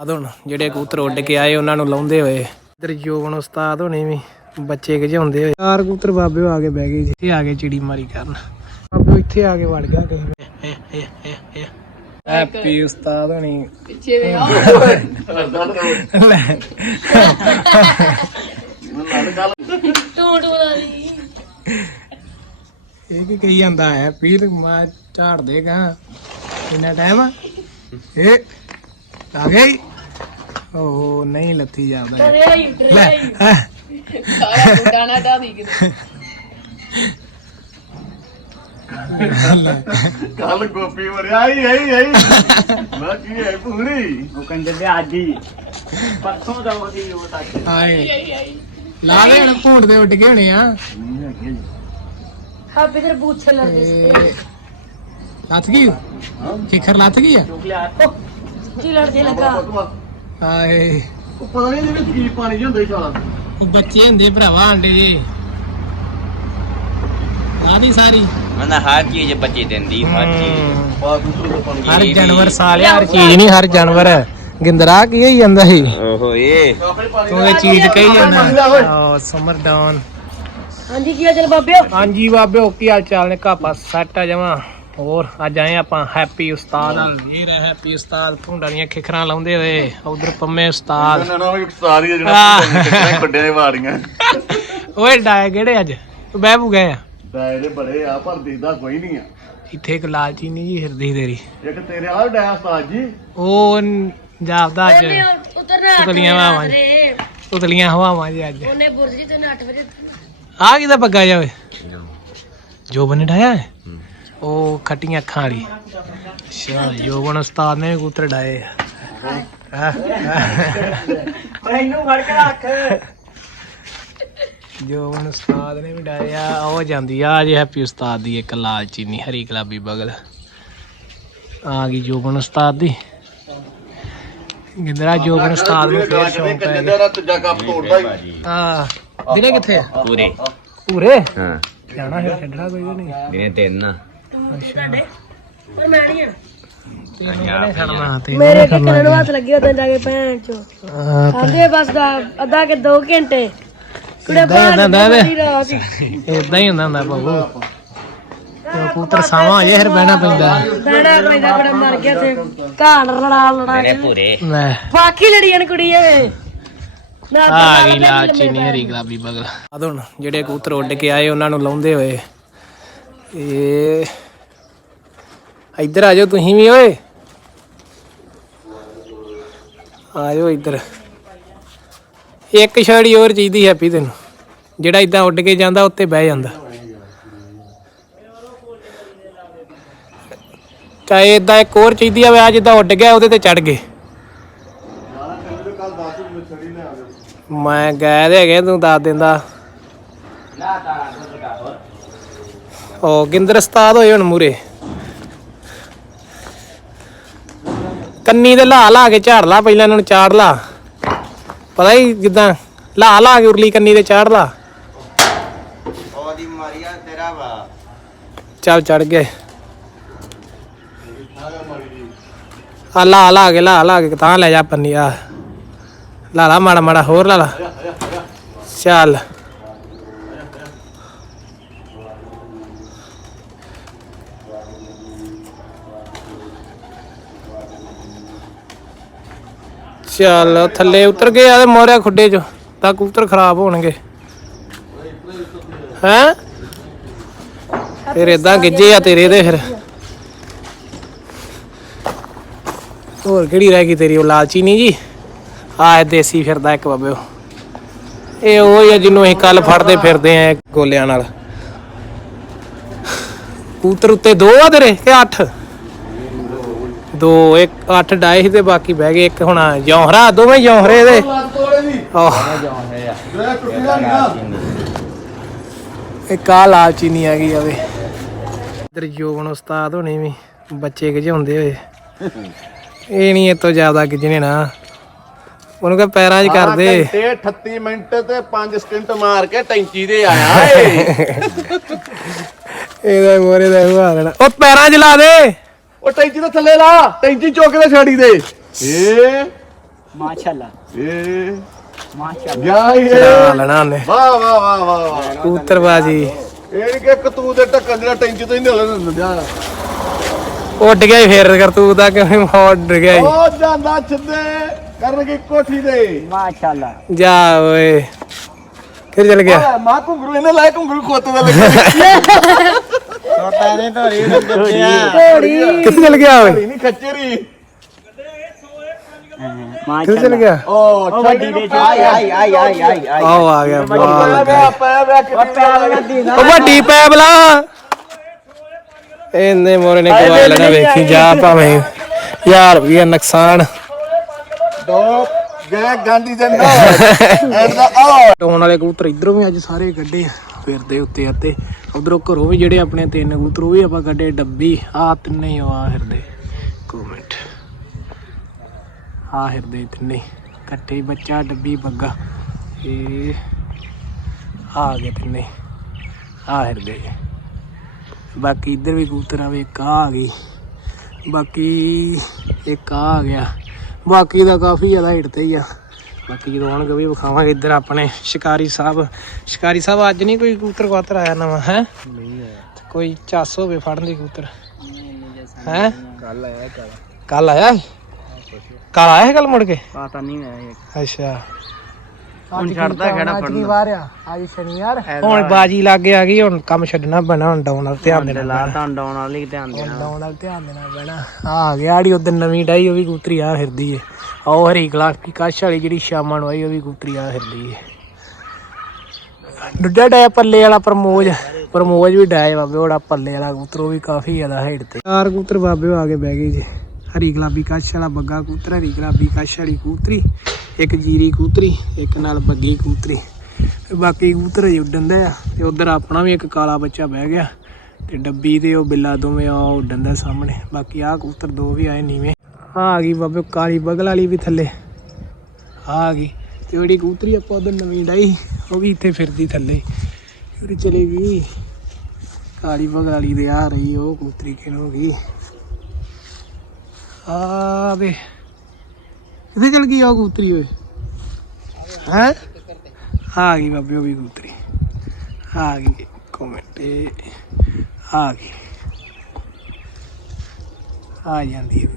ਆਦੋਂ ਜਿਹੜੇ ਕਬੂਤਰ ਉੱਡ ਕੇ ਆਏ ਉਹਨਾਂ ਨੂੰ ਲਾਉਂਦੇ ਹੋਏ। ਇਧਰ ਜੋਗਨ ਉਸਤਾਦ ਹੋਣੇ ਵੀ ਬੱਚੇ ਗਜਾਉਂਦੇ ਹੋਏ। ਚਾਰ ਕਬੂਤਰ ਬਾਬੇ ਆ ਕੇ ਬਹਿ ਗਏ ਜੀ। ਇੱਥੇ ਆ ਕੇ ਚਿੜੀ ਮਾਰੀ ਕਰਨ। ਬਾਬੇ ਇੱਥੇ ਆ ਕੇ ਵੜ ਗਿਆ ਕਹੀਂ ਹੈਪੀ ਉਸਤਾਦ ਹੋਣੀ। ਪਿੱਛੇ ਵੇ ਟੂੰ ਟੂੰ ਵਾਲੀ ਇਹ ਕੀ ਕਹੀ ਜਾਂਦਾ ਹੈ? ਪੀਰ ਮੈਂ ਝਾੜ ਦੇਗਾ ਕਿੰਨਾ ਟਾਈਮ ਆ? ਇਹ ਆ ਗਈ। ਉਹ ਨਹੀਂ ਲੱਥੀ ਜਾਂਦਾ। ਇਹ। ਡਰਿਆ ਹੀ ਲੈ ਡਰਿਆ ਹੀ। ਹੈਂ। ਸਾਰਾ ਬੁੱਢਾ ਨਾ ਢਾਦੀ ਕਿਤੇ। ਕੱਲ ਗੋਪੀ ਵਰਿਆ ਆਈ ਆਈ ਆਈ। ਮੈਂ ਕੀ ਹੈ ਭੂਣੀ ਉਹ ਕੰਜਰ ਦੇ ਅੱਜ ਹੀ। ਪਰਸੋਂ ਦਾ ਉਹਦੀ ਉਹ ਤੱਕ। ਹਾਏ ਆਈ ਆਈ ਲਾ ਲੈ ਹੁਣ ਭੂੰਡ ਦੇ ਉੱਡ ਗਏ ਹੋਣੇ ਆ। ਹਾਂ ਬਿਦਰ ਬੂਛੇ ਲੜਦੇ ਸੀ। ਤੇ ਲੱਥ ਗਈ? ਖਿਖਰ ਲੱਥ ਗਈ ਆ? ਕੀ ਲੜਦੇ ਲੱਗਾ। ਹਾਏ। ਉਹ ਪਤਾ ਨਹੀਂ ਇਹਦੇ ਵਿੱਚ ਕੀ ਪਾਣੀ ਜਿਹਾ ਹੁੰਦਾ ਹੀ ਸਾਲਾ। ਉਹ ਬੱਚੇ ਹੁੰਦੇ ਭਰਾਵਾ ਆਂਡੇ ਜੇ। ਆਦੀ ਸਾਰੀ। ਮੈਂ ਹਰ ਚੀਜ਼ ਬੱਚੇ ਦਿੰਦੀ ਹਰ ਚੀਜ਼। ਹਰ ਜਾਨਵਰ ਸਾਲਿਆ ਹਰ ਚੀਜ਼ ਨਹੀਂ ਹਰ ਜਾਨਵਰ ਗਿੰਦਰਾ ਕੀ ਹੋਈ ਜਾਂਦਾ ਸੀ? ਓਹੋ ਇਹ ਤੂੰ ਇਹ ਚੀਜ਼ ਕਹੀ ਜਾਂਦਾ। ਓ ਸਮਰ ਡਾਊਨ। ਹਾਂਜੀ ਕੀ ਚੱਲ ਬਾਬਿਓ? ਹਾਂਜੀ ਬਾਬੇ ਕੀ ਹਾਲ ਚਾਲ ਨੇ? ਕਾਪਾ ਸੈੱਟ ਆ ਜਾਵਾਂ ਹੋਰ ਅੱਜ ਆਏ ਆਪਾਂ ਹੈਪੀ ਉਸਤਾਦ ਨਾਲ ਇਹ ਰਹਿ ਹੈਪੀ ਉਸਤਾਦ ਭੁੰਡਾਂ ਦੀਆਂ ਖਿਖਰਾਂ ਲਾਉਂਦੇ ਹੋਏ। ਉਧਰ ਪੰਮੇ ਉਸਤਾਦ ਨਾ ਨਾ ਵੀ ਸਾਰੀ ਆਹ। ਜਿਹੜਾ ਕਿੰਨੇ ਖੱਡਿਆਂ ਦੇ ਵਾੜੀਆਂ। ਓਏ ਡਾਏ ਕਿਹੜੇ ਅੱਜ? ਤੂੰ ਬਹਿ ਬੂ ਗਏ ਆ। ਦਾਇਰੇ ਬੜੇ ਆ ਪਰ ਦਿਖਦਾ ਕੋਈ ਨਹੀਂ ਆ। ਇੱਥੇ ਇੱਕ ਲਾਲ ਚੀਨੀ ਜੀ ਹਿਰਦੀ ਤੇਰੀ। ਇੱਕ ਤੇਰੇ ਵਾਲਾ ਡਾਇਆ ਉਸਤਾਦ ਜੀ। ਉਹ ਜਾਪਦਾ ਅੱਜ। ਉਤਲੀਆਂ ਹਵਾਵਾਂ ਉਤਲੀਆਂ ਹਵਾਵਾਂ ਜੀ ਅੱਜ। ਉਹਨੇ ਬੁਰਜ ਜੀ ਤੇ 8 ਵਜੇ ਆ ਕਿਦਾ ਬੱਗਾ ਜਾਵੇ ਜੋ। ਬਨੇ ਡਾਇਆ ਹੈ ਉਹ ਖੱਟੀਆਂ ਅੱਖਾਂ ਵਾਲੀ। ਅੱਛਾ ਯੋਗਨ ਉਸਤਾਦ ਨੇ ਵੀ ਕਬੂਤਰ ਡਾਏ ਆ। ਮੈਨੂੰ ਫੜ ਕੇ ਰੱਖ। ਜੋਗਨ ਉਸਤਾਦ ਨੇ ਵੀ ਡਾਏ ਆ। ਉਹ ਜਾਂਦੀ ਆ ਜੇ ਹੈਪੀ ਉਸਤਾਦ ਦੀ ਇੱਕ ਲਾਲ ਚੀਨੀ ਹਰੀ ਗੁਲਾਬੀ ਬਗਲ। ਆ ਗਈ ਜੋਗਨ ਉਸਤਾਦ ਦੀ। ਗਿੰਦਰਾ ਜੋਗਨ ਉਸਤਾਦ ਨੂੰ ਫੇਰ ਸ਼ੌਂਕ ਪੈ ਗਿਆ। ਦਾ ਤੀਜਾ ਕੱਪ ਤੋੜਦਾ ਹੀ। ਆ ਦਿਨੇ ਕਿੱਥੇ ਆ? ਪੂਰੇ। ਪੂਰੇ? ਹਾਂ। ਜਾਣਾ ਫਿਰ ਛੱਡਣਾ ਕੋਈ ਨਹੀਂ। ਦਿਨੇ ਤਿੰਨ ਅੱਛਾ। ਪਰ ਮੈਂ ਨਹੀਂ ਆ। ਛੱਡਣਾ ਤੈਨੂੰ ਮੇਰੇ ਨੀ ਟਿਕਣ ਛੱਡਣਾ ਨੂੰ ਹੱਥ ਲੱਗੇ ਉਦੋਂ ਜਾ ਕੇ ਭੈਣ ਚੋ। ਆ, ਖਾਂਦੇ ਬਸ ਦਾ ਅੱਧਾ ਕੇ 2 ਘੰਟੇ। ਕੁੜੇ ਬਾਹਰ ਬੜੀ ਰਾਤ ਹੀ। ਇਦਾਂ ਹੀ ਹੁੰਦਾ ਹੁੰਦਾ ਬਾਬੂ। ਤੇ ਕਬੂਤਰ ਸਾਵਾਂ ਅਜੇ ਫਿਰ ਬਹਿਣਾ ਪੈਂਦਾ। ਬੈਣਾ ਪੈਂਦਾ ਬੜਾ ਮਰ ਗਿਆ ਤੇ ਘਾਣ ਲੜਾ ਲੜਾ ਦਿਨੇ ਪੂਰੇ ਲੈ। ਬਾਕੀ ਲੜੀਆਂ ਨੇ ਕੁੜੀ ਇਹ। ਨਾ ਆ ਗਈ ਲਾਲ ਚੀਨੀ ਹਰੀ ਗੁਲਾਬੀ ਬਗਲ। ਆਦੋਂ ਜਿਹੜੇ ਕਬੂਤਰ ਉੱਡ ਕੇ ਆਏ ਉਹਨਾਂ ਨੂੰ ਲਾਉਂਦੇ ਹੋਏ। ਇਹ ਇੱਧਰ ਆ ਜਾਓ ਤੁਸੀਂ ਵੀ ਓਏ। ਆ ਜਾਓ ਇੱਧਰ। ਇੱਕ ਛੜੀ ਹੋਰ ਚਾਹੀਦੀ ਹੈਪੀ ਤੈਨੂੰ। ਜਿਹੜਾ ਇਦਾਂ ਉੱਡ ਕੇ ਜਾਂਦਾ ਉੱਤੇ ਬਹਿ ਜਾਂਦਾ। ਚਾਹੇ ਇਦਾਂ ਇੱਕ ਹੋਰ ਚਾਹੀਦੀ ਆ ਆ ਜਿੱਦਾਂ ਉੱਡ ਗਿਆ ਉਹਦੇ ਤੇ ਚੜ ਗਏ। ਮੈਂ ਗਏ ਦੇ ਹੈਗੇ ਤੂੰ ਦੱਸ ਦਿੰਦਾ। ਉਹ ਗਿੰਦਰ ਉਸਤਾਦ ਹੋਏ ਹੁਣ ਮੂਰੇ ਕੰਨੀ ਤੇ ਲਾ ਲਾ ਕੇ ਝਾੜ ਲਾ ਪਹਿਲਾਂ ਇਹਨਾਂ ਨੂੰ ਚਾੜ ਲਾ। ਪਤਾ ਹੀ ਜਿੱਦਾਂ ਲਾ ਲਾ ਕੇ ਉਰਲੀ ਕੰਨੀ ਤੇ ਚਾੜ ਲਾ। ਉਹਦੀ ਮਾਰੀਆ ਤੇਰਾ ਵਾ। ਚੱਲ ਚੜ ਗਏ। ਆ ਲਾ ਲਾ ਕੇ ਲਾ ਲਾ ਕੇ ਤਾਂ ਲੈ ਜਾ ਪੰਨੀ ਆ। ਲਾ ਲਾ ਮਾੜਾ ਮਾੜਾ ਹੋਰ ਲਾ ਲਾ। ਚੱਲ। ਚੱਲ, ਥੱਲੇ ਉਤਰ ਗਏ ਆ ਮੋਰਿਆ ਖੁੱਡੇ ਚ ਤਾਂ ਕਬੂਤਰ ਖਰਾਬ ਹੋਣਗੇ। ਹੈਂ? ਫਿਰ ਇਦਾਂ ਗਿੱਜੇ ਆ, ਤੇਰੇ ਦੇ ਫਿਰ। ਹੋਰ ਕਿਹੜੀ ਰਹਿ ਗਈ ਤੇਰੀ, ਉਹ ਲਾਲਚੀ ਨਹੀਂ ਜੀ? ਆ ਦੇਸੀ ਫਿਰਦਾ ਇੱਕ ਬਾਬੇ ਉਹ। ਇਹ ਉਹ ਹੀ ਆ ਜਿਹਨੂੰ ਅਸੀਂ ਕੱਲ ਫੜਦੇ ਫਿਰਦੇ ਆ ਗੋਲਿਆਂ ਨਾਲ। ਕੂਤਰ ਉੱਤੇ ਦੋ ਆ ਤੇਰੇ ਕਿ ਅੱਠ? ਦੋ ਇੱਕ ਅੱਠ ਡਾਏ ਸੀ ਤੇ ਬਾਕੀ ਬਹਿ ਗਏ ਇੱਕ ਹੁਣ ਜੌਹਰਾ ਦੋਵੇਂ ਜੌਹਰੇ ਦੇ। ਆਹ। ਇੱਕ ਆ ਲਾਲਚੀ ਨਹੀਂ ਹੈਗੀ ਆਵੇ ਇਧਰ ਜੋਗਨ ਉਸਤਾਦ ਹੋਣੇ ਵੀ ਬੱਚੇ ਗਜਾਉਂਦੇ ਹੋਏ। ਇਹ ਨਹੀਂ ਇਹ ਤੋਂ ਜ਼ਿਆਦਾ ਗਿਜਣੇ ਨਾ। ਉਹਨੂੰ ਕਹ ਪੈਰਾਂ 'ਚ ਕਰਦੇ। ਤੇ 38 ਮਿੰਟ ਤੇ 5 ਸਕਿੰਟ ਮਾਰ ਕੇ ਟੈਂਕੀ ਦੇ ਆਇਆ ਏ। ਇਹਦਾ ਮੋਰੇ ਦਾ ਹੁਆ ਦੇਣਾ ਉਹ ਪੈਰਾਂ 'ਚ ਲਾ ਦੇ। ਉਹ ਟੈਂਕੀ ਤੋਂ ਥੱਲੇ ਲਾ ਟੈਂਕੀ ਚੁੱਕ ਕੇ ਛਾੜੀ ਦੇ। ਏ। ਮਾਸ਼ਾਅੱਲਾ। ਏ। ਮਾਸ਼ਾਅੱਲਾ। ਏ। ਚੜਾ ਲੈਣਾ ਉਹਨੇ। ਵਾਹ ਵਾਹ ਵਾਹ ਵਾਹ ਇਹ ਕਿ ਕਤੂ ਦੇ ਢੱਕਣ ਜਿਹੜਾ ਟੈਂਕੀ ਤੋਂ ਹੀ ਨਿਕਲ ਦਿੰਦਾ ਉੱਡ ਗਿਆ ਹੀ ਫੇਰ ਕਰਤੂਤ ਦਾ ਕਿਵੇਂ ਉੱਡ ਗਿਆ ਈ। ਉਹ ਜਾਂਦਾ ਛਿੱਦੇ ਕਰਨਗੇ ਕੋਠੀ ਦੇ ਮਾਸ਼ਾਅੱਲਾ। ਜਾ ਓਏ। ਫਿਰ ਚਲ ਗਿਆ। ਮਾਂ ਘੁੰਗਰੂ ਇਹਨੇ ਲਾਇਆ ਘੁੰਗਰੂ ਖੋਤ ਦਾ ਲੱਗਿਆ ਕਿੱਥੇ ਚਲ ਗਿਆ ਓਏ? ਨਹੀਂ ਖੱਚਰੀ। ਕਿੱਥੇ ਚਲ ਗਿਆ? ਉਹ ਛੱਡੀ ਦੇ ਆਈ ਆਈ ਆਈ ਆਈ ਆਈ ਆਈ। ਆਓ ਆ ਗਿਆ ਵਾਹ ਕਿੱਥੇ ਉਹ ਵੱਡੀ ਪੈਪ ਲਾ। ਇਹਨੇ ਮੋਰੇ ਨੇ ਗਵਾ ਲੈਣਾ ਵੇਖੀ ਜਾ ਭਾਵੇਂ ਯਾਰ ਵੀ ਇਹ ਨੁਕਸਾਨ। ਦੋ ਗਏ ਗਾਂਧੀ ਦੇ ਨਾਲ। ਐਂਡ ਦਾ ਆ ਟਾਉਣ ਵਾਲੇ ਕਬੂਤਰ ਇਧਰੋਂ ਵੀ ਅੱਜ ਸਾਰੇ ਕੱਢੇ ਆ। ਫਿਰਦੇ ਉੱਤੇ ਅਤੇ ਉਧਰੋਂ ਘਰੋਂ ਵੀ ਜਿਹੜੇ ਆਪਣੇ ਤਿੰਨ ਕਬੂਤਰ, ਉਹ ਵੀ ਆਪਾਂ ਕੱਢੇ ਡੱਬੀ। ਆ ਤਿੰਨੇ ਹੀ ਆ ਫਿਰਦੇ ਕਮੈਂਟ ਆ ਫਿਰਦੇ ਤਿੰਨੇ। ਇਕੱਠੇ ਬੱਚਾ, ਡੱਬੀ, ਬੱਗਾ। ਇਹ ਆ ਗਏ ਤਿੰਨੇ। ਆ ਫਿਰਦੇ ਬਾਕੀ ਇੱਧਰ ਵੀ ਕਬੂਤਰ ਆਵੇ ਇੱਕ ਆ ਗਈ। ਬਾਕੀ ਇੱਕ ਆ ਗਿਆ। ਬਾਕੀ ਦਾ ਕਾਫੀ ਜ਼ਿਆਦਾ ਹਿੱਟ ਤੇ ਹੀ ਆ। ਬਾਕੀ ਜਦੋਂ ਆਉਣਗੇ ਵੀ ਵਿਖਾਵਾਂਗੇ ਇੱਧਰ ਆਪਣੇ ਸ਼ਿਕਾਰੀ ਸਾਹਿਬ। ਸ਼ਿਕਾਰੀ ਸਾਹਿਬ ਅੱਜ ਨਹੀਂ ਕੋਈ ਕਬੂਤਰ ਕਬੂਤਰ ਆਇਆ ਨਵਾਂ ਹੈ? ਨਹੀਂ ਆਇਆ। ਕੋਈ ਚਾਸ ਹੋਵੇ ਫੜਨ ਦੀ ਕਬੂਤਰ? ਹੈ? ਕੱਲ ਆਇਆ। ਕੱਲ ਆਇਆ ਕੱਲ ਆਇਆ ਕੱਲ ਮੁੜ ਕੇ? ਪਤਾ ਨਹੀਂ ਹੈ ਅੱਛਾ। ਹੁਣ ਛੱਡਦਾ ਖੜਾ ਅੱਜ ਵਾਰ ਆ? ਅੱਜ ਸ਼ਨੀਵਾਰ ਹੁਣ ਬਾਜੀ ਲੱਗ ਆ ਗਈ ਹੁਣ ਕੰਮ ਛੱਡਣਾ ਪੈਣਾ ਹੁਣ ਡਾਊਨ ਵੱਲ ਧਿਆਨ ਦੇਣਾ ਲਾ ਤਾਂ ਡਾਉਣ ਵਾਲੀ ਧਿਆਨ ਦੇਣਾ। ਡਾਊਨ ਵੱਲ ਧਿਆਨ ਦੇਣਾ ਪੈਣਾ। ਆ ਗਿਆ ਆੜੀ ਉਧਰ ਨਵੀਂ ਡਾਈ ਉਹ ਵੀ ਕਬੂਤਰੀ ਆ ਫਿਰਦੀ ਏ। ਉਹ ਹਰੀ ਗਲਾਸ ਦੀ ਕਾਸ਼ ਵਾਲੀ ਜਿਹੜੀ ਸ਼ਾਮਾਂ ਨੂੰ ਆਈ ਉਹ ਵੀ ਕਬੂਤਰੀ ਆ ਫਿਰਦੀ ਏ। ਡੁੱਡਾ ਡਾਇਆ ਪੱਲੇ ਵਾਲਾ ਪ੍ਰਮੋਜ ਪ੍ਰਮੋਜ ਵੀ ਡਾਇਆ ਬਾਬੇ ਉਹਦਾ ਪੱਲੇ ਵਾਲਾ ਕਬੂਤਰ ਉਹ ਵੀ ਕਾਫੀ ਜ਼ਿਆਦਾ ਹਾਈਟ ਤੇ। ਚਾਰ ਕਬੂਤਰ ਬਾਬੇ ਆ ਕੇ ਬਹਿ ਗਏ ਜੀ। ਹਰੀ ਗੁਲਾਬੀ ਕਾਸ਼ ਵਾਲਾ ਬੱਗਾ ਕਬੂਤਰ, ਹਰੀ ਗੁਲਾਬੀ ਕਾਸ਼ ਵਾਲੀ ਕਬੂਤਰੀ, ਇੱਕ ਜੀਰੀ ਕਬੂਤਰੀ, ਇੱਕ ਨਾਲ ਬੱਗੀ ਕਬੂਤਰੀ। ਬਾਕੀ ਕਬੂਤਰ ਉੱਡਣ ਦੇ ਆ ਤੇ ਉਧਰ ਆਪਣਾ ਵੀ ਇੱਕ ਕਾਲਾ ਬੱਚਾ ਬਹਿ ਗਿਆ ਤੇ ਡੱਬੀ ਤੇ ਉਹ ਬਿੱਲਾ ਦੋਵੇਂ ਆ ਉੱਡਣ ਦਾ ਸਾਹਮਣੇ। ਬਾਕੀ ਆ ਕਬੂਤਰ ਦੋ ਵੀ ਆਏ ਨੀਵੇਂ। ਆ ਆ ਗਈ ਬਾਬੇ ਕਾਲੀ ਬਗਲ ਵਾਲੀ ਵੀ ਥੱਲੇ। ਆ ਗਈ ਤੇ ਜਿਹੜੀ ਕੂਤਰੀ ਆਪਾਂ ਉਧਰ ਨਵੀਂ ਡਾਈ, ਉਹ ਵੀ ਇੱਥੇ ਫਿਰਦੀ ਥੱਲੇ। ਫਿਰ ਚਲੇ ਗਈ। ਕਾਲੀ ਬਗਲ ਵਾਲੀ ਦੇ ਆ ਰਹੀ, ਉਹ ਕੂਤਰੀ ਕਿਨ ਹੋ ਗਈ। ਆ ਵੇ। ਕਿੱਥੇ ਚਲ ਗਈ ਆ ਕਬੂਤਰੀ ਓਏ? ਹੈ? ਆ ਗਈ ਬਾਬੇ, ਉਹ ਵੀ ਕਬੂਤਰੀ। ਆ ਗਈ ਕਮੈਂਟ ਆ ਗਈ। ਆ ਜਾਂਦੀ ਹੈ।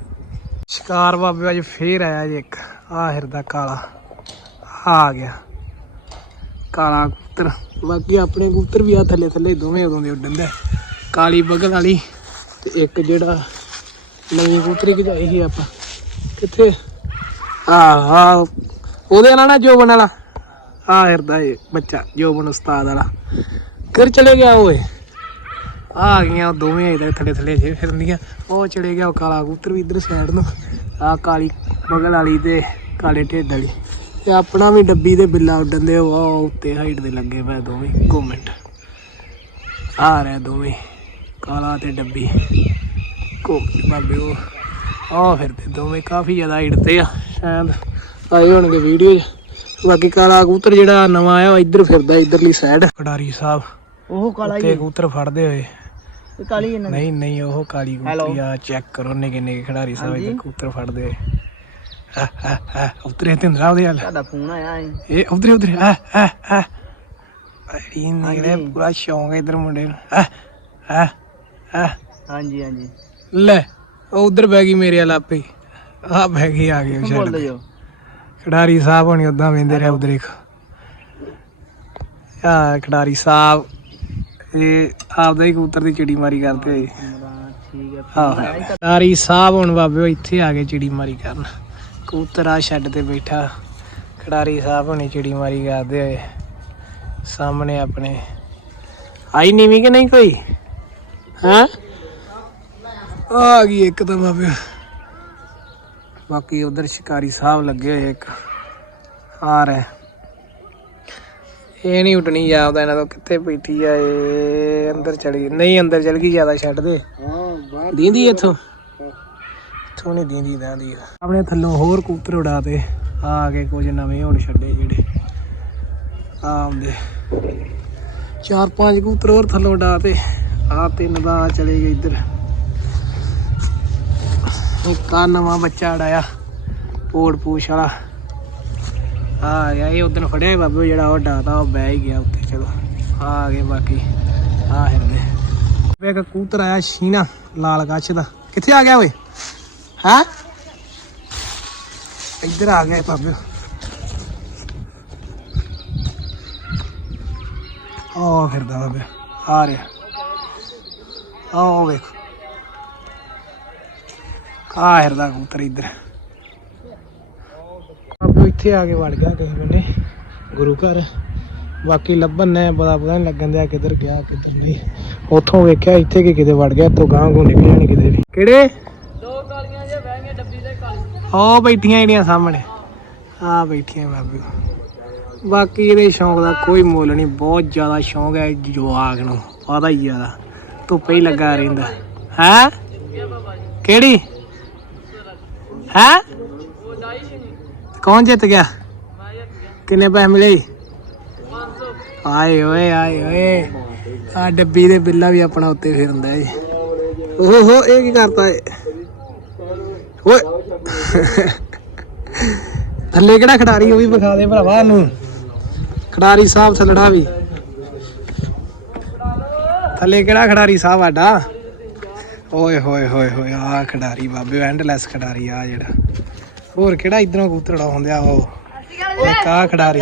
ਸ਼ਿਕਾਰ ਬਾਬੇ ਅੱਜ ਫੇਰ ਆਇਆ ਜੀ ਇੱਕ। ਆ ਹਿਰਦਾ ਕਾਲਾ। ਆ ਗਿਆ। ਕਾਲਾ ਕਬੂਤਰ। ਬਾਕੀ ਆਪਣੇ ਕਬੂਤਰ ਵੀ ਆ ਥੱਲੇ ਥੱਲੇ ਦੋਵੇਂ ਉਦੋਂ ਦੇ ਉੱਡਣ ਦੇ। ਕਾਲੀ ਬਗਲ ਵਾਲੀ ਤੇ ਇੱਕ ਜਿਹੜਾ ਨਵੀਂ ਕਬੂਤਰੀ ਕਿ ਸੀ ਆਪਾਂ। ਕਿੱਥੇ? ਆ ਆ ਉਹਦੇ ਨਾਲ ਨਾ ਜੋਬਨ ਵਾਲਾ। ਆ ਹਿਰਦਾ ਇਹ ਬੱਚਾ, ਜੋਬਨ ਉਸਤਾਦ ਵਾਲਾ। ਕਰ ਚਲੇ ਗਿਆ ਓਏ ਆ ਗਈਆਂ ਦੋਵੇਂ ਇਹਦੇ ਥੱਲੇ ਥੱਲੇ ਜੇ ਫਿਰਦੀਆਂ ਉਹ ਚਲੇ ਗਿਆ ਉਹ ਕਾਲਾ ਕਬੂਤਰ ਵੀ ਇਧਰ ਸਾਈਡ ਨੂੰ। ਆ ਕਾਲੀ ਬਗਲ ਵਾਲੀ ਤੇ ਕਾਲੇ ਢਿੱਡ ਵਾਲੀ। ਤੇ ਆਪਣਾ ਵੀ ਡੱਬੀ ਦੇ ਬਿੱਲਾ ਉੱਡਣ ਦੇ, ਉਹ ਉੱਤੇ ਹਾਈਟ ਦੇ ਲੱਗੇ ਪਏ ਦੋਵੇਂ। ਗੋਮੈਂਟ ਆ ਰਹੇ ਦੋਵੇਂ ਕਾਲਾ ਤੇ ਡੱਬੀ। ਕੋਕੀ ਬਾਬੇ ਉਹ? ਆ ਫਿਰ ਤੇ ਦੋਵੇਂ ਕਾਫੀ ਜ਼ਿਆਦਾ ਹਾਈਟ ਤੇ ਆ ਸ਼ਾਇਦ ਆਏ ਹੋਣਗੇ ਵੀਡੀਓ 'ਚ। ਬਾਕੀ ਕਾਲਾ ਕਬੂਤਰ ਜਿਹੜਾ ਨਵਾਂ ਆਇਆ ਉਹ ਇੱਧਰ ਫਿਰਦਾ ਇੱਧਰਲੀ ਸਾਈਡ ਖਿਡਾਰੀ ਸਾਹਿਬ ਉਹ ਕਾਲਾ ਤੇ ਕਬੂਤਰ ਫੜਦੇ ਹੋਏ। ਹੀ ਕਾਲੀ ਇਹਨਾਂ ਨਹੀਂ ਨਹੀਂ ਉਹ ਕਾਲੀ ਕਬੂਤਰੀ ਆ ਚੈੱਕ ਕਰੋ ਨਿੱਕੇ ਨਿੱਕੇ ਖਿਡਾਰੀ ਸਾਹਿਬ ਇੱਧਰ ਕਬੂਤਰ ਫੜਦੇ ਹੋਏ। ਆ ਆ ਆ ਉਤਰੇ ਤੇ ਇੰਦਰਾ ਉਹਦੇ ਹਾਲ ਤੁਹਾਡਾ ਫੋਨ ਆਇਆ ਹੈ ਇਹ ਉਧਰੇ ਉਧਰੇ ਆ ਆ ਆ ਅੜੀ ਨਿਕਲੇ ਪੂਰਾ ਸ਼ੌਂਕ ਹੈ ਇਧਰ ਮੁੰਡੇ ਨੂੰ। ਆ ਆ ਆ ਹਾਂਜੀ ਹਾਂਜੀ। ਲੈ ਉਹ ਉਧਰ ਬਹਿ ਗਈ ਮੇਰੇ ਵਾਲਾ ਆਪੇ। ਆ ਬਹਿ ਗਈ ਆ ਗਈ ਉਹ ਛੱਡ। ਬੋਲਦੇ ਜੋ ਖਿਡਾਰੀ ਸਾਹਿਬ ਹੋਣੀ ਉਦਾਂ ਵੇਂਦੇ ਰਹੇ ਉਧਰ ਇੱਕ। ਆ ਖਿਡਾਰੀ ਸਾਹਿਬ ਇਹ ਆਪਦਾ ਹੀ ਕਬੂਤਰ ਦੀ ਚਿੜੀ ਮਾਰੀ ਕਰਦੇ ਹੋਏ। ਠੀਕ ਹੈ। ਖਿਡਾਰੀ ਸਾਹਿਬ ਹੁਣ ਬਾਬੇ ਇੱਥੇ ਆ ਗਏ ਚਿੜੀ ਮਾਰੀ ਕਰਨ। ਕਬੂਤਰ ਆ ਛੱਡ ਤੇ ਬੈਠਾ। ਖਿਡਾਰੀ ਸਾਹਿਬ ਹੁਣੀ ਚਿੜੀ ਮਾਰੀ ਕਰਦੇ ਹੋਏ। ਸਾਹਮਣੇ ਆਪਣੇ। ਆਈ ਨੀਵੀਂ ਕਿ ਨਹੀਂ ਕੋਈ? ਹਾਂ? ਆ ਗਈ ਇੱਕ ਤਾਂ ਬਾਬੇ। ਬਾਕੀ ਉਧਰ ਸ਼ਿਕਾਰੀ ਸਾਹਿਬ ਲੱਗੇ ਹੋਏ ਇੱਕ। ਆ ਰਿਹਾ। ਇਹ ਨਹੀਂ ਉੱਡਣੀ ਜਾਪਦਾ ਇਹਨਾਂ ਤੋਂ ਕਿੱਥੇ ਬੈਠੀ ਆ ਇਹ? ਅੰਦਰ ਚਲੀ ਗਈ। ਨਹੀਂ, ਅੰਦਰ ਚਲ ਗਈ, ਜ਼ਿਆਦਾ ਛੱਡ ਦੇ। ਦੀਂਦੀ ਇੱਥੋਂ? ਇੱਥੋਂ ਨਹੀਂ ਦੀਂਦੀ, ਦਾਂਦੀ ਆਪਣੇ ਥੱਲੋਂ ਹੋਰ ਕਬੂਤਰ ਉਡਾਤੇ ਆ ਕੇ ਕੁਝ ਨਵੇਂ ਹੁਣ ਛੱਡੇ ਜਿਹੜੇ। ਆਉਂਦੇ। ਚਾਰ ਪੰਜ ਕਬੂਤਰ ਹੋਰ ਥੱਲੋਂ ਉਡਾਤੇ ਆ ਤਿੰਨ ਦਾ ਚਲੇ ਗਏ ਇੱਧਰ। ਇੱਕ ਆ ਨਵਾਂ ਬੱਚਾ ਆੜਾਇਆ ਪੋੜ ਪੂਛ ਵਾਲਾ। ਆ ਗਿਆ, ਇਹ ਉਦੋਂ ਫੜਿਆ ਬਾਬੂ, ਜਿਹੜਾ ਉਹ ਡਾਤਾ ਉਹ ਬਹਿ ਹੀ ਗਿਆ ਉੱਤੇ ਚਲੋ। ਆ ਗਏ ਬਾਕੀ, ਆ ਹਿਰਦੇ। ਵੇ ਇੱਕ ਆਇਆ ਸ਼ੀਨਾ, ਲਾਲ ਗੱਛ ਦਾ। ਕਿੱਥੇ ਆ ਗਿਆ ਓਏ? ਹੈ? ਇੱਧਰ ਆ ਗਿਆ ਇਹ ਬਾਬੂ। ਆ ਫਿਰਦਾ ਬਾਬੇ, ਆ ਰਿਹਾ। ਆਹ ਵੇਖੋ। ਆ ਹਿਰਦਾ ਕਬੂਤਰ ਇੱਧਰ। ਬਾਬੂ ਇੱਥੇ ਆ ਕੇ ਵੜ ਗਿਆ ਕਿਸੇ ਬੰਨੇ ਗੁਰੂ ਘਰ। ਬਾਕੀ ਲੱਭਣ ਨੇ ਪਤਾ ਪਤਾ ਨਹੀਂ ਲੱਗਣ ਦਿਆ ਕਿੱਧਰ ਗਿਆ ਕਿੱਧਰ ਨਹੀਂ। ਉੱਥੋਂ ਵੇਖਿਆ ਇੱਥੇ ਕਿ ਕਿਤੇ ਵੜ ਗਿਆ ਤੋਂ ਗਾਂ ਕੋ ਨਿਕਲਿਆ ਨਹੀਂ ਕਿਤੇ ਵੀ। ਕਿਹੜੇ? ਦੋ ਕਾਲੀਆਂ ਜੇ ਬਹਿ ਗਏ ਡੱਬੀ ਤੇ ਕਾਲੀ। ਉਹ ਬੈਠੀਆਂ ਜਿਹੜੀਆਂ ਸਾਹਮਣੇ। ਆ ਬੈਠੀਆਂ ਬਾਬੂ। ਬਾਕੀ ਇਹਦੇ ਸ਼ੌਂਕ ਦਾ ਕੋਈ ਮੁੱਲ ਨਹੀਂ ਬਹੁਤ ਜ਼ਿਆਦਾ ਸ਼ੌਂਕ ਹੈ ਜਵਾਗ ਨੂੰ। ਪਤਾ ਹੀ ਜ਼ਿਆਦਾ ਧੁੱਪੇ ਹੀ ਲੱਗਾ ਰਹਿੰਦਾ। ਹੈ? ਕਿਹੜੀ? ਹੈ? ਕੌਣ ਜਿੱਤ ਗਿਆ? ਕਿੰਨੇ ਪੈਸੇ ਮਿਲੇ ਆਏ ਓਏ ਆਏ ਓਏ। ਆ ਡੱਬੀ ਦੇ ਬਿੱਲਾ ਵੀ ਆਪਣਾ ਉੱਤੇ ਫਿਰਦਾ ਏ। ਓਹੋ ਹੋ ਇਹ ਕੀ ਕਰਤਾ ਏ? ਓਏ। ਥੱਲੇ ਕਿਹੜਾ ਖਿਡਾਰੀ, ਉਹ ਵੀ ਵਿਖਾ ਦੇ ਭਰਾਵਾ ਨੂੰ ਖਿਡਾਰੀ ਸਾਹਿਬ ਥੱਲੜਾ ਵੀ। ਥੱਲੇ ਕਿਹੜਾ ਖਿਡਾਰੀ ਸਾਹਿਬ ਆਡਾ ਓਏ ਹੋਏ ਹੋਏ ਹੋਏ ਆ ਖਿਡਾਰੀ ਬਾਬੇ ਐਂਡਲੈਸ ਖਿਡਾਰੀ ਆ ਜਿਹੜਾ। ਹੋਰ ਕਿਹੜਾ ਇਧਰੋਂ ਕਬੂਤਰ ਹੁੰਦਿਆ ਉਹ? ਇੱਕ ਆ ਖਿਡਾਰੀ।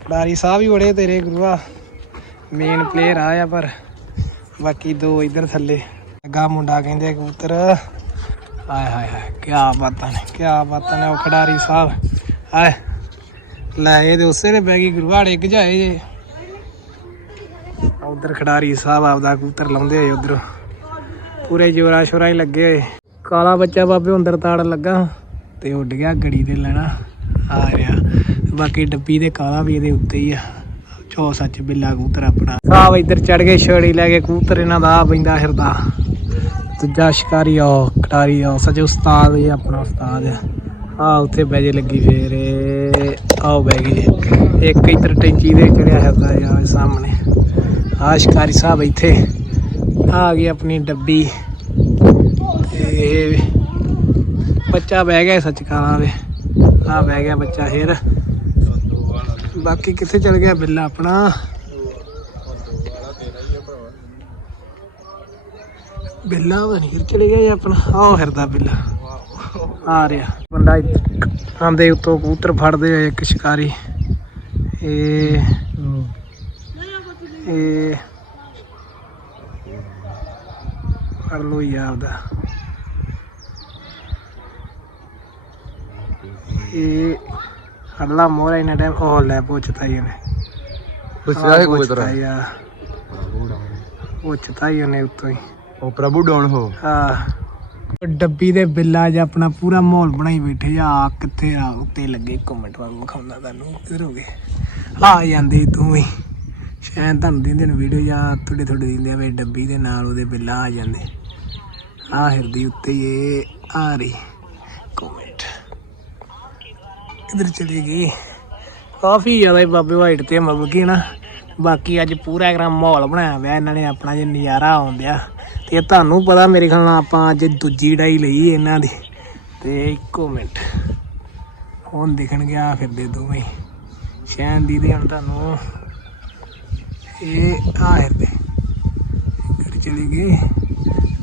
ਖਿਡਾਰੀ ਸਾਹਿਬ ਵੀ ਬੜੇ ਤੇਰੇ ਗੁਰੂਆ ਮੇਨ ਪਲੇਅਰ ਆ ਆ ਪਰ। ਬਾਕੀ ਦੋ ਇਧਰ ਥੱਲੇ। ਲੱਗਾ ਮੁੰਡਾ ਕਹਿੰਦੇ ਕਬੂਤਰ, ਆਏ ਹਾਏ ਹਾਏ ਕੀ ਬਾਤਾਂ ਨੇ ਕੀ ਬਾਤਾਂ ਨੇ ਉਹ ਖਿਡਾਰੀ ਸਾਹਿਬ। ਆਏ, ਲੈ ਇਹ ਤੇ ਉਸੇ ਨੇ ਬਹਿ ਗਈ ਗੁਰੂਆ ਡਿੱਗ ਜਾਏ ਜੇ। ਉਧਰ ਖਿਡਾਰੀ ਸਾਹਿਬ ਆਪਦਾ ਕਬੂਤਰ ਲਾਉਂਦੇ ਹੋਏ ਉਧਰ। ਪੂਰੇ ਜੋਰਾ ਸ਼ੋਰਾ ਹੀ ਲੱਗੇ ਹੋਏ। ਕਾਲਾ ਬੱਚਾ ਬਾਬੇ ਅੰਦਰ ਤਾੜ ਲੱਗਾ ਤੇ ਉੱਡ ਗਿਆ ਗੜੀ ਤੇ ਲੈਣਾ ਆ ਰਿਹਾ। ਬਾਕੀ ਡੱਬੀ ਦੇ ਕਾਲਾ ਵੀ ਇਹਦੇ ਉੱਤੇ ਹੀ ਆ। ਚੋ ਸੱਚ ਬਿੱਲਾ ਕਬੂਤਰ ਆਪਣਾ। ਸਾਹਿਬ ਇੱਧਰ ਚੜ ਗਏ, ਛੜੀ ਲੈ ਕੇ ਕਬੂਤਰ ਇਹਨਾਂ ਦਾ ਆ ਪੈਂਦਾ ਫਿਰਦਾ। ਦੂਜਾ ਸ਼ਿਕਾਰੀ ਆ ਕਟਾਰੀ ਆ ਸੱਚ ਉਸਤਾਦ ਇਹ ਆਪਣਾ ਉਸਤਾਦ ਆ। ਆ ਉੱਥੇ ਬੈਜੇ ਲੱਗੀ ਫੇਰ। ਆਓ ਬਹਿ ਗਈ ਇੱਕ ਇੱਧਰ ਟੈਂਕੀ ਦੇ ਚੜਿਆ ਫਿਰਦਾ ਆ ਸਾਹਮਣੇ। ਆ ਸ਼ਿਕਾਰੀ ਸਾਹਿਬ ਇੱਥੇ ਆ ਗਈ ਆਪਣੀ ਡੱਬੀ। ਤੇ ਬੱਚਾ ਬਹਿ ਗਿਆ ਸੱਚ ਦੇ ਆ ਬਹਿ ਗਿਆ ਬੱਚਾ ਫੇਰ। ਬਾਕੀ ਕਿੱਥੇ ਚਲ ਗਿਆ ਬਿੱਲਾ ਆਪਣਾ? ਬਿੱਲਾ ਤਾਂ ਨਹੀਂ ਫਿਰ ਚਲੇ ਗਿਆ ਆਪਣਾ? ਆਹ ਫਿਰਦਾ ਬਿੱਲਾ। ਆ ਰਿਹਾ। ਬੰਦਾ ਇੱਥੇ ਆਂਦੇ ਉੱਤੋਂ ਕਬੂਤਰ ਫੜਦੇ ਆ ਇੱਕ ਸ਼ਿਕਾਰੀ। ਇਹ ਇਹ ਫੜ ਲੋ ਯਾਰ ਦਾ। ਇਹ ਹੱਲਾ ਮੋਰਾ ਇਹਨਾਂ ਟਾਈਮ ਉਹ ਲੈ ਪੁੱਛਤਾ ਹੀ ਉਹਨੇ। ਪੁੱਛਿਆ ਹੈ ਕੋਈ ਤਰ੍ਹਾਂ। ਪੁੱਛਤਾ ਹੀ ਉਹਨੇ ਉੱਤੋਂ ਹੀ। ਉਹ ਪ੍ਰਭੂ ਡਾਉਨ ਹੋ। ਹਾਂ ਡੱਬੀ ਦੇ ਬਿੱਲਾ ਜਿਹਾ ਆਪਣਾ ਪੂਰਾ ਮਾਹੌਲ ਬਣਾਈ ਬੈਠੇ ਆ। ਕਿੱਥੇ ਆ ਉੱਤੇ ਲੱਗੇ ਕਮੈਂਟ ਵਾਂਗ ਵਿਖਾਉਂਦਾ ਤੁਹਾਨੂੰ। ਕਿਧਰ ਹੋ ਗਏ? ਆ ਜਾਂਦੇ ਤੂੰ ਵੀ ਸ਼ਾਇਦ ਤੁਹਾਨੂੰ ਦਿੰਦੇ ਨੇ ਵੀਡੀਓ ਜਾਂ ਥੋੜੇ ਥੋੜੇ ਦਿੰਦੇ ਆ ਵੀ ਡੱਬੀ ਦੇ ਨਾਲ ਉਹਦੇ ਬਿੱਲਾ ਆ ਜਾਂਦੇ। ਆ ਹਿਰਦੀ ਉੱਤੇ ਇਹ, ਆ ਰਹੀ। ਕਮੈਂਟ ਇਧਰ ਚਲੀ ਗਈ ਕਾਫੀ ਜ਼ਿਆਦਾ ਬਾਬੇ ਵਾਈਟ ਤੇ ਮਲ ਗਈ ਨਾ। ਬਾਕੀ ਅੱਜ ਪੂਰਾ ਗ੍ਰਾਮ ਮਾਹੌਲ ਬਣਾਇਆ ਹੋਇਆ ਇਹਨਾਂ ਨੇ ਆਪਣਾ ਜੇ ਨਜ਼ਾਰਾ ਆਉਂਦਿਆ ਤੇ ਤੁਹਾਨੂੰ ਪਤਾ ਮੇਰੇ ਖਿਆਲ ਨਾਲ ਆਪਾਂ ਅੱਜ ਦੂਜੀ ਡਾਈ ਲਈ ਇਹਨਾਂ ਦੀ। ਤੇ ਇੱਕੋ ਮਿੰਟ। ਹੁਣ ਦਿਖਣਗੇ ਆ ਫਿਰਦੇ ਦੋਵੇਂ। ਸ਼ੈਨ ਦੀ ਦੇ ਹੁਣ ਤੁਹਾਨੂੰ ਇਹ ਆ ਫਿਰਦੇ ਇੱਧਰ ਚਲੀ ਗਈ।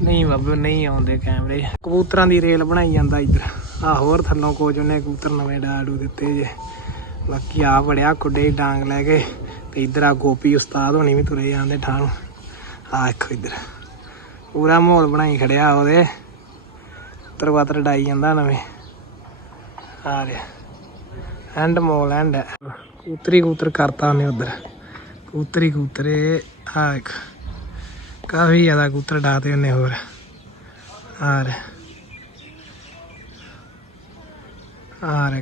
ਨਹੀਂ ਬਾਬੂ, ਨਹੀਂ ਆਉਂਦੇ ਕੈਮਰੇ। ਕਬੂਤਰਾਂ ਦੀ ਰੇਲ ਬਣਾਈ ਜਾਂਦਾ ਇੱਧਰ। ਆ ਹੋਰ ਥੱਲੋਂ ਕੋਚ ਉਹਨੇ ਕਬੂਤਰ ਨਵੇਂ ਡਾੜੂ ਦਿੱਤੇ ਜੇ। ਬਾਕੀ ਆ ਵੜਿਆ ਕੁੱਡੇ ਡਾਂਗ ਲੈ ਕੇ ਤੇ ਇੱਧਰ ਆ ਗੋਪੀ ਉਸਤਾਦ ਹੋਣੀ ਵੀ ਤੁਰੇ ਜਾਂਦੇ ਠਾਂ ਨੂੰ ਆ ਦੇਖੋ ਇੱਧਰ। ਪੂਰਾ ਮਾਹੌਲ ਬਣਾਈ ਖੜਿਆ ਉਹਦੇ। ਤਰਵਾਤਰ ਡਾਈ ਜਾਂਦਾ ਨਵੇਂ। ਆ ਰਿਹਾ। ਐਂਡ ਮੋਲ ਐਂਡ ਕੂਤਰੀ ਕੂਤਰ ਕਰਤਾ ਉਹਨੇ ਉਧਰ। ਕੂਤਰੀ ਕੂਤਰੇ ਆ ਇੱਕ। ਕਾਫੀ ਜ਼ਿਆਦਾ ਕੂਤਰ ਡਾਤੇ ਉਹਨੇ ਹੋਰ। ਆ ਰਿਹਾ। ਆ ਰਿਹਾ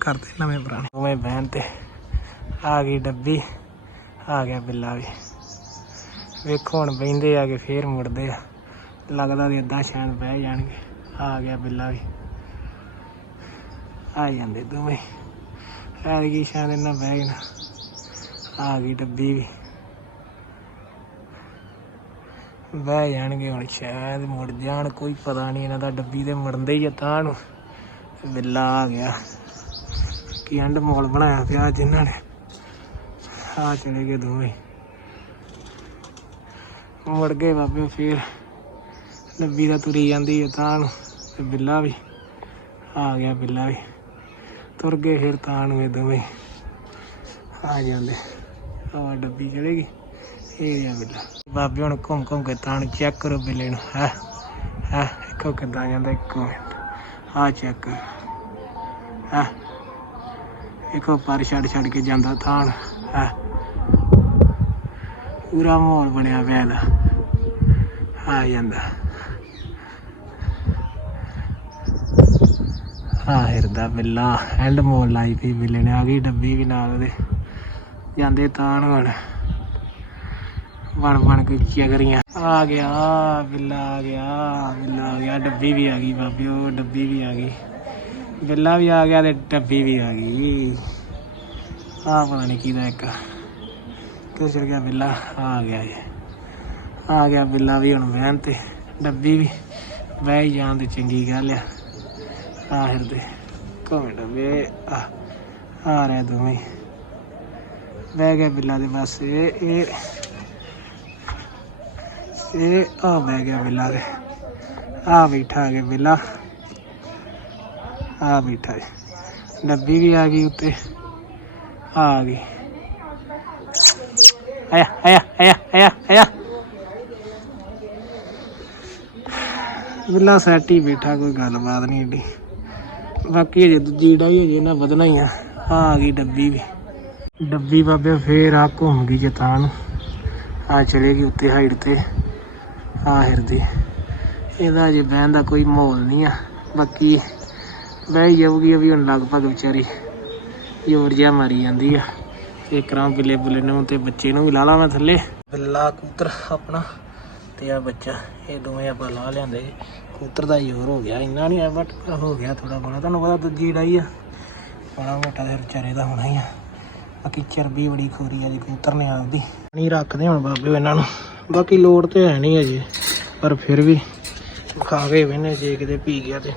ਕਰਦੇ ਨਵੇਂ ਪੁਰਾਣੇ। ਉਵੇਂ ਬਹਿਣ ਤੇ ਆ ਗਈ ਡੱਬੀ, ਆ ਗਿਆ ਬਿੱਲਾ ਵੀ। ਵੇਖੋ ਹੁਣ ਬਹਿੰਦੇ ਆ ਕੇ ਫੇਰ ਮੁੜਦੇ ਆ। ਲੱਗਦਾ ਵੀ ਅੱਧਾ ਸ਼ਾਨ ਬਹਿ ਜਾਣਗੇ। ਆ ਗਿਆ ਬਿੱਲਾ ਵੀ। ਆ ਜਾਂਦੇ ਦੋਵੇਂ। ਆ ਗਈ ਸ਼ਾਨ ਇਹਨਾਂ ਬਹਿ ਗਏ ਨਾ। ਆ ਗਈ ਡੱਬੀ ਵੀ। ਬਹਿ ਜਾਣਗੇ ਹੁਣ ਸ਼ਾਇਦ ਮੁੜ ਜਾਣ, ਕੋਈ ਪਤਾ ਨਹੀਂ ਇਹਨਾਂ ਦਾ ਡੱਬੀ ਦੇ ਮੁੜਦੇ ਹੀ ਆ ਤਾਂ ਨੂੰ। ਬਿੱਲਾ ਆ ਗਿਆ। ਕੀ ਐਂਡ ਮੋਲ ਬਣਾਇਆ ਪਿਆ ਜਿਨ੍ਹਾਂ ਨੇ? ਆ ਚਲੇ ਗਏ ਦੋਵੇਂ। ਮੁੜ ਗਏ ਬਾਬੇ ਫੇਰ। ਡੱਬੀ ਦਾ ਤੁਰੀ ਜਾਂਦੀ ਹੈ ਤਾਂ ਨੂੰ ਤੇ ਬਿੱਲਾ ਵੀ। ਆ ਗਿਆ ਬਿੱਲਾ ਵੀ। ਤੁਰ ਗਏ ਫਿਰ ਤਾਂ ਨੂੰ ਇਹ ਦੋਵੇਂ। ਆ ਜਾਂਦੇ। ਆ ਡੱਬੀ ਚਲੇਗੀ। ਇਹ ਆ ਬਿੱਲਾ ਬਾਬੇ ਹੁਣ ਘੁੰਮ ਘੁੰਮ ਕੇ ਤਾਂ ਨੂੰ ਚੈੱਕ ਕਰੋ ਬਿੱਲੇ ਨੂੰ। ਹੈ? ਹੈ? ਇੱਕੋ ਕਿੱਦਾਂ ਜਾਂਦਾ ਇੱਕੋ ਆ ਚੈੱਕ ਹੈ? ਇੱਕੋ ਪਰ ਛੱਡ ਛੱਡ ਕੇ ਜਾਂਦਾ ਥਾਣ ਹੈ? ਪੂਰਾ ਮਾਹੌਲ ਬਣਿਆ ਪਿਆ ਇਹਦਾ। ਆ ਜਾਂਦਾ। ਆ ਹਿਰਦਾ ਬਿੱਲਾ। ਐਂਡ ਮੋਲ ਲਾਈ ਪਈ ਬਿੱਲੇ ਨੇ। ਆ ਗਈ ਡੱਬੀ ਵੀ ਨਾਲ ਉਹਦੇ। ਜਾਂਦੇ ਤਾਣ ਹੁਣ ਬਣ ਬਣ ਕੇ ਚਗਰੀਆਂ ਆ ਗਿਆ, ਬਿੱਲਾ ਆ ਗਿਆ, ਬਿੱਲਾ ਆ ਗਿਆ, ਡੱਬੀ ਵੀ ਆ ਗਈ ਬਾਬਿਓ, ਡੱਬੀ ਵੀ ਆ ਗਈ। ਬਿੱਲਾ ਵੀ ਆ ਗਿਆ ਤੇ ਡੱਬੀ ਵੀ ਆ ਗਈ। ਆ ਪਤਾ ਨਹੀਂ ਕਿਹਦਾ ਇੱਕ। ਕਿੱਥੇ ਚਲ ਗਿਆ ਬਿੱਲਾ? ਆ ਗਿਆ ਇਹ। ਆ ਗਿਆ ਬਿੱਲਾ ਵੀ ਹੁਣ ਵਹਿਣ ਤੇ। ਡੱਬੀ ਵੀ ਬਹਿ ਹੀ ਜਾਣ ਤੇ ਚੰਗੀ ਗੱਲ ਆ। ਆ ਹਿਰਦੇ। ਕੋਵੇਂ ਡੱਬੇ। ਆ ਆ ਰਹੇ ਦੋਵੇਂ। ਬਹਿ ਗਿਆ ਬਿੱਲਾ ਦੇ ਬਸ, ਇਹ ਇਹ ਆ ਬਹਿ ਗਿਆ ਬਿੱਲਾ ਦੇ। ਆ ਬੈਠਾ ਆ ਗਿਆ ਬਿੱਲਾ। ਆ ਬੈਠਾ ਹੈ। ਡੱਬੀ ਵੀ ਆ ਗਈ ਉੱਤੇ। ਆ ਗਈ। ਆਇਆ ਆਇਆ ਆਇਆ ਆਇਆ ਆਇਆ। ਬਿੱਲਾ ਸੈਟ ਹੀ ਬੈਠਾ, ਕੋਈ ਗੱਲਬਾਤ ਨਹੀਂ ਏਡੀ। ਬਾਕੀ ਅਜੇ ਦੂਜੀ ਡਾਈ ਅਜੇ ਨਾ ਵਧਣਾ ਹੀ ਆ। ਆ ਗਈ ਡੱਬੀ ਵੀ। ਡੱਬੀ ਬਾਬੇ, ਫੇਰ ਆ ਘੁੰਮ ਗਈ ਜਤਾਂ ਨੂੰ ਆ ਚਲੇਗੀ ਉੱਤੇ ਹਾਈਟ ਤੇ, ਆ ਹਿਰਦੀ। ਇਹਦਾ ਅਜੇ ਬਹਿਣ ਦਾ ਕੋਈ ਮਾਹੌਲ ਨਹੀਂ ਆ। ਬਾਕੀ ਬਹਿ ਹੀ ਜਾਊਗੀ ਅਭੀ ਹੁਣ ਲਗਭਗ ਵਿਚਾਰੀ। ਜ਼ੋਰ ਜਿਹਾ ਮਾਰੀ ਜਾਂਦੀ ਆ। ਇੱਕ ਰਾਂ ਬਿੱਲੇ ਬੁੱਲੇ ਨੂੰ ਤੇ ਬੱਚੇ ਨੂੰ ਵੀ ਲਾ ਲਾ ਮੈਂ ਥੱਲੇ। ਬਿੱਲਾ ਕੂਤਰ ਆਪਣਾ ਤੇ ਆ ਬੱਚਾ। ਇਹ ਦੋਵੇਂ ਆਪਾਂ ਲਾ ਲਿਆਂਦੇ। ਕੂਤਰ ਦਾ ਜ਼ੋਰ ਹੋ ਗਿਆ। ਇੰਨਾ ਨਹੀਂ ਆ ਬਟ ਹੋ ਗਿਆ ਥੋੜਾ ਬਣਾ ਤੁਹਾਨੂੰ ਪਤਾ ਦੂਜੀ ਡਾਈ ਆ। ਬੜਾ ਮੋਟਾ ਤੇ ਵਿਚਾਰੇ ਦਾ ਹੋਣਾ ਹੀ ਆ। ਬਾਕੀ ਚਰਬੀ ਬੜੀ ਖੋਰੀ ਆ ਜੀ ਕਬੂਤਰ ਨੇ ਆਪਦੀ ਨਹੀਂ ਰੱਖਦੇ ਹੁਣ ਬਾਬੇ ਇਹਨਾਂ ਨੂੰ ਬਾਕੀ ਲੋੜ ਤੇ ਹੈ ਨਹੀਂ ਅਜੇ ਪਰ ਫਿਰ ਵੀ ਖਾ ਕੇ ਵੇਨੇ ਜੇ ਕਿਤੇ ਪੀ ਗਿਆ ਤੇ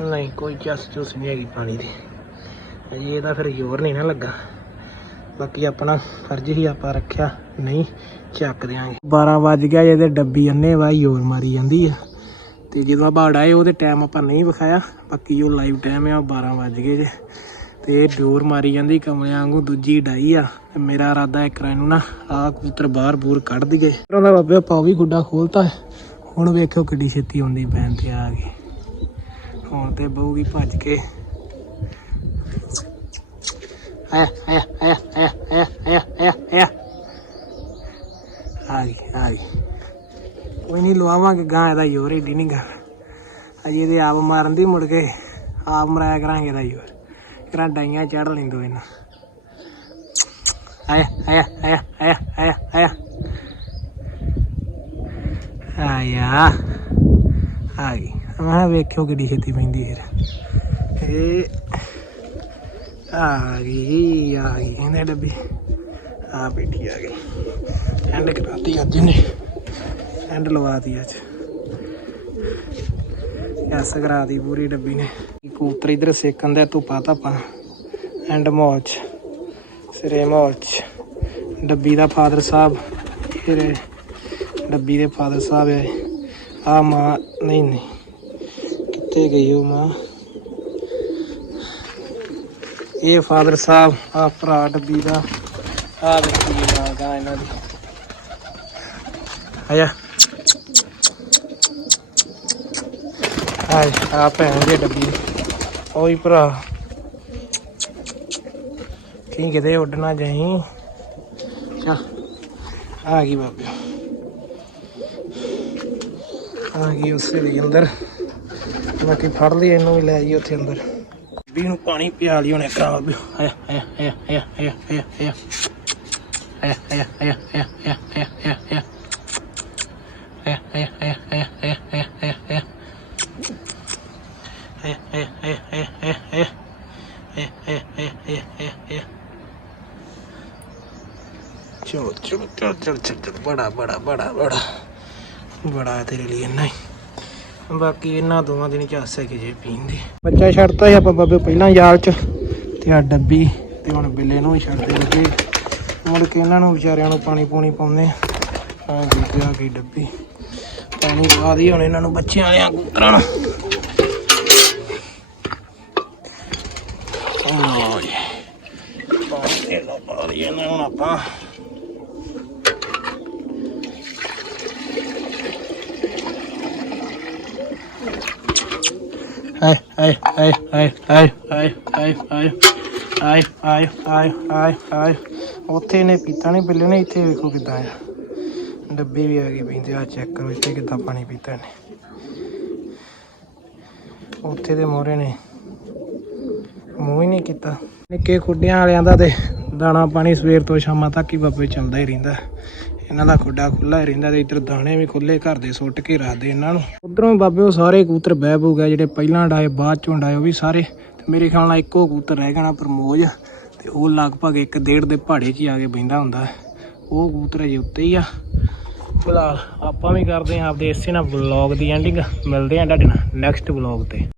ਨਹੀਂ ਕੋਈ ਜਸ ਜੂਸ ਨਹੀਂ ਹੈਗੀ ਪਾਣੀ ਦੀ ਅਜੇ ਇਹਦਾ ਫਿਰ ਜ਼ੋਰ ਨਹੀਂ ਨਾ ਲੱਗਾ। ਬਾਕੀ ਆਪਣਾ ਫਰਜ਼ ਹੀ ਆਪਾਂ ਰੱਖਿਆ, ਨਹੀਂ ਚੱਕ ਦਿਆਂਗੇ। 12 ਵੱਜ ਗਿਆ ਜੇ ਡੱਬੀ ਅੰਨੇ ਵਾ ਜ਼ੋਰ ਮਾਰੀ ਜਾਂਦੀ ਆ। ਤੇ ਜਦੋਂ ਆਪਾਂ ਉਡਾਏ ਉਹਦੇ ਟਾਈਮ ਆਪਾਂ ਨਹੀਂ ਵਿਖਾਇਆ। ਬਾਕੀ ਜੋ ਲਾਈਵ ਟਾਈਮ ਆ, ਉਹ 12 ਵੱਜ ਗਏ ਜੇ। ਤੇ ਇਹ ਡੋਰ ਮਾਰੀ ਜਾਂਦੀ ਕਮਲਿਆਂ ਵਾਂਗੂ, ਦੂਜੀ ਡਾਈ ਆ। ਤੇ ਮੇਰਾ ਇਰਾਦਾ ਇੱਕ ਰਾਂ ਨੂੰ ਨਾ ਆ ਕਬੂਤਰ ਬਾਹਰ ਬੂਰ ਕੱਢ ਦਈਏ। ਉਹਦਾ ਬਾਬੇ, ਆਪਾਂ ਵੀ ਗੁੱਡਾ ਖੋਲਤਾ। ਹੁਣ ਵੇਖਿਓ ਕਿੱਡੀ ਛੇਤੀ ਆਉਂਦੀ ਪੈਣ ਤੇ ਆ ਗਈ ਹੁਣ ਤੇ ਬਹੂਗੀ ਭੱਜ ਕੇ ਆ ਗਈ ਆ ਗਈ ਕੋਈ ਨਹੀਂ ਲਵਾਵਾਂਗੇ ਗਾਂ ਇਹਦਾ ਜ਼ੋਰ, ਏਡੀ ਨਹੀਂ ਗੱਲ। ਅਜੇ ਇਹਦੇ ਆਪ ਮਾਰਨ ਦੀ ਮੁੜ ਕੇ ਆਪ ਮਰਾਇਆ ਕਰਾਂਗੇ ਇਹਦਾ ਯੋਰ ਕਰਾਂ ਡਾਈਆਂ ਚੜ ਲੈਂਦੋ ਇਹਨਾਂ। ਆਇਆ ਆਇਆ ਆਇਆ ਆਇਆ ਆਇਆ ਆਇਆ ਆਇਆ ਆ। ਗਈ ਮੈਂ ਵੇਖਿਓ ਕਿੱਡੀ ਛੇਤੀ ਪੈਂਦੀ ਫਿਰ। ਇਹ ਆ ਗਈ ਆ ਗਈ ਇਹਨੇ ਡੱਬੀ ਆ ਬੈਠੀ ਆ ਗਈ। ਐਂਡ ਕਰਾਤੀ ਅੱਜ ਨੇ ਐਂਡ ਲਵਾਤੀ ਅੱਜ। ਐਸ ਕਰਾਤੀ ਪੂਰੀ ਡੱਬੀ ਨੇ। ਕਬੂਤਰ ਇਧਰ ਸੇਕਣ ਦੇ ਧੁੱਪਾ ਧੱਪਾ ਐਂਡ ਮੌਚ ਸਿਰੇ ਚ ਡੱਬੀ ਦਾ ਫਾਦਰ ਸਾਹਿਬ ਫਿਰ ਡੱਬੀ ਦੇ ਫਾਦਰ ਸਾਹਿਬ ਹੈ ਆ ਮਾਂ, ਨਹੀਂ ਨਹੀਂ। ਕਿੱਥੇ ਗਈ ਉਹ ਮਾਂ? ਇਹ ਫਾਦਰ ਸਾਹਿਬ, ਆ ਭਰਾ ਡੱਬੀ ਦਾ, ਆ ਵੇਖੀ ਮਾਂ ਦਾ ਇਹਨਾਂ ਦੀ। ਆਇਆ। ਆਏ, ਆ ਭੈਣ ਦੇ ਡੱਬੀ। ਓਏ ਭਰਾ। ਕੀ ਕਿਤੇ ਉੱਡਣਾ ਜਾਈ। ਚਾ, ਆ ਗਈ ਬਾਬੇ। ਆ ਗਈ ਉਸੇ ਦੇ ਅੰਦਰ। ਬਾਕੀ ਫੜ ਲਈ ਇਹਨੂੰ ਵੀ ਲੈ ਜੀ ਉੱਥੇ ਅੰਦਰ। ਵੀ ਨੂੰ ਪਾਣੀ ਪਿਆ ਲਈ ਉਹਨੇ ਕਰਾ ਬਾਬੇ ਆਇਆ ਆਇਆ ਆਇਆ ਆਇਆ ਆਇਆ ਆਇਆ ਆਇਆ ਆਇਆ ਆਇਆ ਆਇਆ ਆਇਆ ਆਇਆ ਆਇਆ ਆਇਆ ਹੇ ਹੇ ਹੇ ਹੇ ਹੇ ਹੇ ਹੇ ਹੇ ਹੇ ਹੇ ਹੇ ਹੇ ਹੇ ਬਾਕੀ ਇਹਨਾਂ ਦੋਵਾਂ ਦਿਨ ਚ ਆਸੇ ਕਿ ਜੇ ਪੀਂਦੇ ਬੱਚਾ ਛੱਡਤਾ ਸੀ ਆਪਾਂ ਬਾਬੇ ਪਹਿਲਾਂ ਯਾਰ ਚ, ਤੇ ਆ ਡੱਬੀ, ਤੇ ਹੁਣ ਬਿੱਲੇ ਨੂੰ ਵੀ ਛੱਡਦੇ ਮੁੜ ਕੇ ਇਹਨਾਂ ਨੂੰ ਵਿਚਾਰਿਆਂ ਨੂੰ ਪਾਣੀ ਪੂਣੀ ਪਾਉਂਦੇ ਆ। ਗਈ ਆ ਗਈ ਡੱਬੀ। ਪਾਣੀ ਪਾ ਦੀ ਹੁਣ ਇਹਨਾਂ ਨੂੰ ਬੱਚਿਆਂ ਵਾਲਿਆਂ ਕੂਤਰਾਂ ਨੂੰ ਲਓ ਜੀ। ਪਾਣੀ ਦੇ ਲਓ, ਪਾ ਇਹਨਾਂ ਹੁਣ ਆਪਾਂ। ਹਾਏ ਹਾਏ ਹਾਏ ਹਾਏ ਹਾਏ ਹਾਏ ਹਾਏ ਹਾਏ ਹਾਏ ਹਾਏ ਹਾਏ ਹਾਏ ਹਾਏ ਉੱਥੇ ਨੇ ਪੀਤਾ ਨਹੀਂ ਬਿੱਲੇ ਨੇ ਇੱਥੇ ਵੇਖੋ ਕਿਦਾਂ ਆ ਡੱਬੇ ਵੀ ਆ ਗਏ ਪੀਂਦੇ ਆ ਚੈੱਕ ਕਰੋ ਇੱਥੇ ਕਿਦਾਂ ਪਾਣੀ ਪੀਤਾ ਨੇ ਉੱਥੇ ਦੇ ਮੋਰੇ ਨੇ ਮੂੰਹ ਹੀ ਨਹੀਂ ਕੀਤਾ ਨਿੱਕੇ ਖੁੱਡਿਆਂ ਵਾਲਿਆਂ ਦਾ ਤੇ ਦਾਣਾ ਪਾਣੀ ਸਵੇਰ ਤੋਂ ਸ਼ਾਮਾਂ ਤੱਕ ਹੀ ਬਾਬੇ ਚੱਲਦਾ ਹੀ ਰਹਿੰਦਾ ਇਹਨਾਂ ਦਾ ਖੁੱਡਾ ਖੁੱਲਾ ਹੀ ਰਹਿੰਦਾ ਤੇ ਇੱਧਰ ਦਾਣੇ ਵੀ ਖੁੱਲੇ ਘਰ ਦੇ ਸੁੱਟ ਕੇ ਰੱਖਦੇ ਇਹਨਾਂ ਨੂੰ। ਉਧਰੋਂ ਬਾਬੇ ਉਹ ਸਾਰੇ ਕਬੂਤਰ ਬਹਿ ਬੂ ਗਏ, ਜਿਹੜੇ ਪਹਿਲਾਂ ਡਾਏ ਬਾਅਦ ਚੋਂ ਡਾਏ ਉਹ ਵੀ ਸਾਰੇ। ਤੇ ਮੇਰੇ ਖਿਆਲ ਨਾਲ ਇੱਕੋ ਕਬੂਤਰ ਰਹਿ ਗਿਆ ਨਾ ਪ੍ਰਮੋਜ, ਤੇ ਉਹ ਲਗਭਗ ਇੱਕ ਡੇਢ ਦੇ ਪਹਾੜੇ 'ਚ ਹੀ ਆ ਕੇ ਬਹਿੰਦਾ ਹੁੰਦਾ। ਉਹ ਕਬੂਤਰ ਅਜੇ ਉੱਤੇ ਹੀ ਆ। ਫਿਲਹਾਲ ਆਪਾਂ ਵੀ ਕਰਦੇ ਹਾਂ ਆਪਦੇ ਇਸੇ ਨਾਲ ਵਲੌਗ ਦੀ ਐਂਡਿੰਗ ਮਿਲਦੇ ਹਾਂ ਤੁਹਾਡੇ ਨਾਲ ਨੈਕਸਟ ਵਲੌਗ ਤੇ।